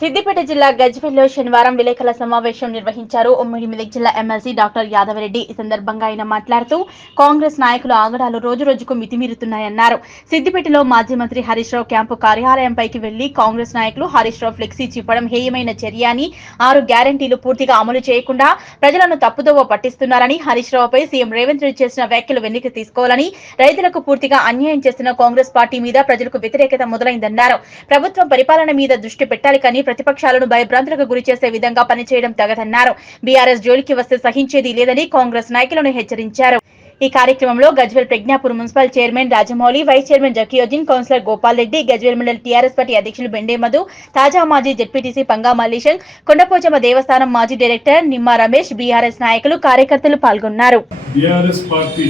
సిద్దిపేట జిల్లా గజ్వేల్లో శనివారం విలేకరుల సమావేశం నిర్వహించారు. ఉమ్మడి మెదక్ జిల్లా ఎమ్మెల్సీ డాక్టర్ యాదవరెడ్డి. ఈ సందర్భంగా ఆయన మాట్లాడుతూ కాంగ్రెస్ నాయకుల ఆగడాలు రోజురోజుకు మితిమీరుతున్నాయన్నారు. సిద్దిపేటలో మాజీ మంత్రి హరీష్ రావు క్యాంపు కార్యాలయంపైకి వెళ్లి కాంగ్రెస్ నాయకులు హరీష్ రావు ఫ్లెక్సీ చిప్పడం హేయమైన చర్య అని, 6 గ్యారంటీలు పూర్తిగా అమలు చేయకుండా ప్రజలను తప్పుదోవ పట్టిస్తున్నారని, హరీష్ రావుపై సీఎం రేవంత్ రెడ్డి చేసిన వ్యాఖ్యలు వెనక్కి తీసుకోవాలని, రైతులకు పూర్తిగా అన్యాయం చేస్తున్న కాంగ్రెస్ పార్టీ మీద ప్రజలకు వ్యతిరేకత మొదలైందన్నారు. ప్రభుత్వం పరిపాలన మీద దృష్టి పెట్టాలి కానీ ప్రతిపక్షాలను భయభ్రాంతులకు గురి చేసే విధంగా పనిచేయడం తగదన్నారు. బీఆర్ఎస్ జోలికి వస్తే సహించేది లేదని కాంగ్రెస్ నాయకులను హెచ్చరించారు. ఈ కార్యక్రమంలో Gajwel Prajnapur municipal chairman Rajamouli, vice chairman Zakiuddin, councillor Gopal Reddy, Gajwel మండలి టీఆర్ఎస్ పార్టీ అధ్యక్షులు బెండే మధు, తాజా మాజీ జెడ్పీటీసీ పంగా మల్లేశం, కొండపోచమ్మ దేవస్థానం మాజీ డైరెక్టర్ నిమ్మా రమేష్, బీఆర్ఎస్ నాయకులు, కార్యకర్తలు పాల్గొన్నారు. బీఆర్ఎస్ పార్టీ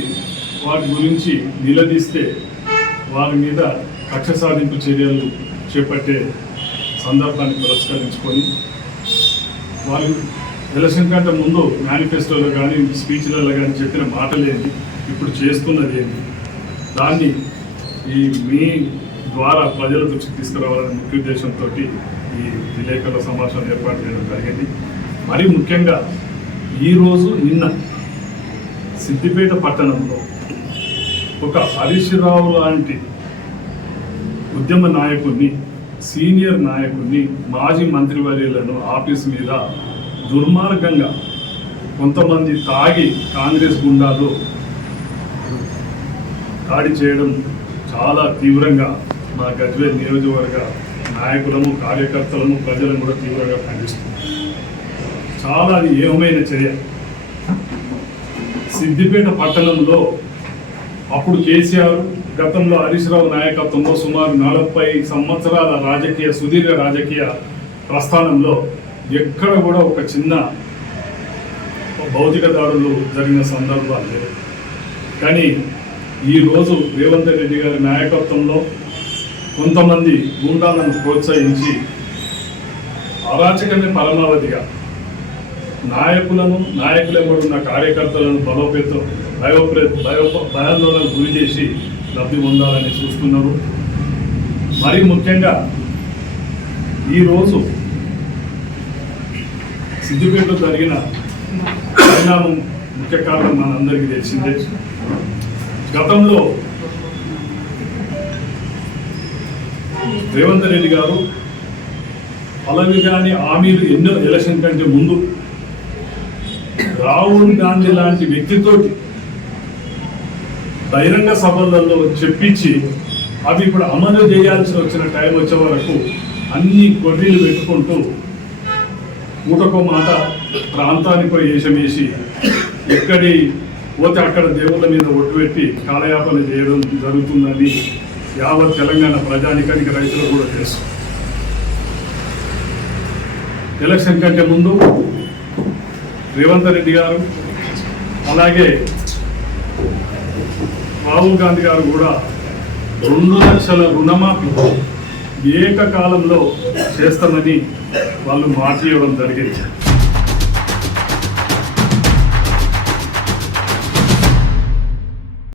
వాటి గురించి నిలదీస్తే వారి మీద కక్ష సాధింపు చర్యలు చేపట్టే సందర్భాన్ని పురస్కరించుకొని వాళ్ళు ఎలక్షన్ కంటే ముందు మేనిఫెస్టోలో కానీ స్పీచ్లలో కానీ చెప్పిన మాటలేంటి, ఇప్పుడు చేస్తున్నది ఏంటి, దాన్ని మీ ద్వారా ప్రజల దృష్టికి తీసుకురావాలనే ముఖ్య ఉద్దేశంతో ఈ విలేకరుల సమావేశం ఏర్పాటు చేయడం జరిగింది. మరి ముఖ్యంగా ఈరోజు నిన్న సిద్దిపేట పట్టణంలో ఒక హరీష్ రావు లాంటి ఉద్యమ నాయకుడిని, సీనియర్ నాయకుడిని, మాజీ మంత్రివర్యులను ఆఫీస్ మీద దుర్మార్గంగా కొంతమంది తాగి కాంగ్రెస్ గుండాలు దాడి చేయడం చాలా తీవ్రంగా మా గజ్వేల్ నియోజకవర్గ నాయకులను, కార్యకర్తలను, ప్రజలను కూడా తీవ్రంగా ఖండిస్తుంది. చాలా అది ఏమైన చర్య. సిద్దిపేట పట్టణంలో అప్పుడు కేసీఆర్, గతంలో హరీష్ రావు నాయకత్వంలో సుమారు 40 సంవత్సరాల సుదీర్ఘ రాజకీయ ప్రస్థానంలో ఎక్కడ కూడా ఒక చిన్న భౌతిక దాడులు జరిగిన సందర్భాలు లేవు. కానీ ఈరోజు రేవంత్ రెడ్డి గారి నాయకత్వంలో కొంతమంది గుండాలను ప్రోత్సహించి అరాచకమే పరమావధిగా నాయకులెంబడున్న కార్యకర్తలను భయాందోళనకు గురి చేసి లబ్ధి పొందాలని చూస్తున్నారు. మరీ ముఖ్యంగా ఈరోజు సిద్దిపేటలో జరిగిన పరిణామం ముఖ్య కారణం మనందరికీ తెలిసిందే. గతంలో రేవంత్ రెడ్డి గారు పలవి గాని హామీలు ఎన్నో ఎలక్షన్ కంటే ముందు రాహుల్ గాంధీ లాంటి వ్యక్తితోటి బహిరంగ సభలలో చెప్పించి అవి ఇప్పుడు అమలు చేయాల్సి వచ్చిన టైం వచ్చే వరకు అన్ని కొర్రీలు పెట్టుకుంటూ ఊటకో మాట ప్రాంతానికి వేషం వేసి ఎక్కడి పోతే అక్కడ దేవుళ్ళ మీద ఒట్టు పెట్టి కాలయాపన చేయడం జరుగుతుందని యావత్ తెలంగాణ ప్రజానికానికి, రైతులకు కూడా తెలుసు. ఎలక్షన్ కంటే ముందు రేవంత్ రెడ్డి గారు అలాగే రాహుల్ గాంధీ గారు కూడా 2 లక్షల రుణమాఫీ ఏకకాలంలో చేస్తామని వాళ్ళు మాట ఇవ్వడం జరిగింది.